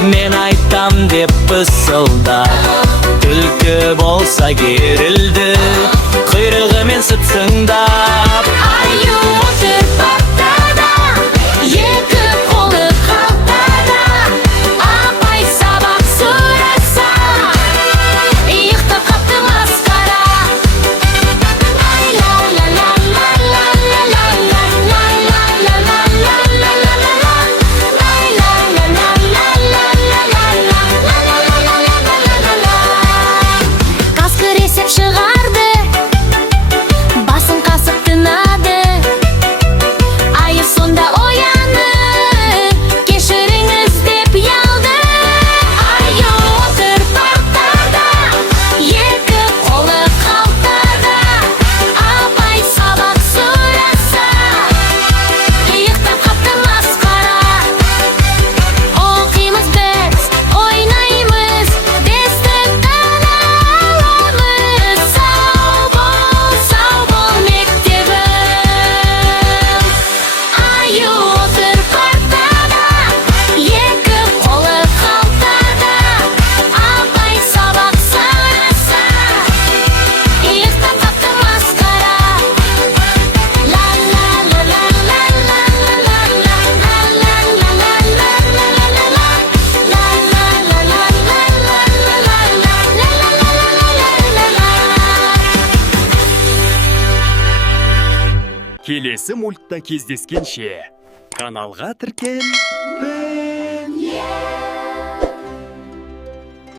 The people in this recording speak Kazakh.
Men aytam deb pısılda, Түлкі болса керілді, Құйрығы мен сытсыңдап. Аю отыр партада, екі қолы қалтада, апай сабақ сұраса, иықтап қапты масқара. Ай ла ла ла ла ла ла ла ла ла ла ла ла ла ла ла ла ла. Ай ла ла ла ла ла ла ла ла ла ла ла ла ла. Қасқыр есеп шығарды, басын қасып тынады. Айы сонда оянып, кешіріңіз деп ұялды. Айы отыр партада, екі қолы қалтада, апай сабақ сұраса, иықтап қапты масқара. Оқимыз біз, ойнаймыз, бестік қана аламыз. Сау бол мектебім. Аю отыр партада, екі қолы қалтада, апай сабақ сұраса, иықтап қапты масқара. Ла ла ла ла ла ла ла ла ла ла ла ла ла ла ла ла ла. Ла ла ла ла ла ла ла ла ла ла ла ла ла. Келесі мультта кездескенше, каналға тіркел.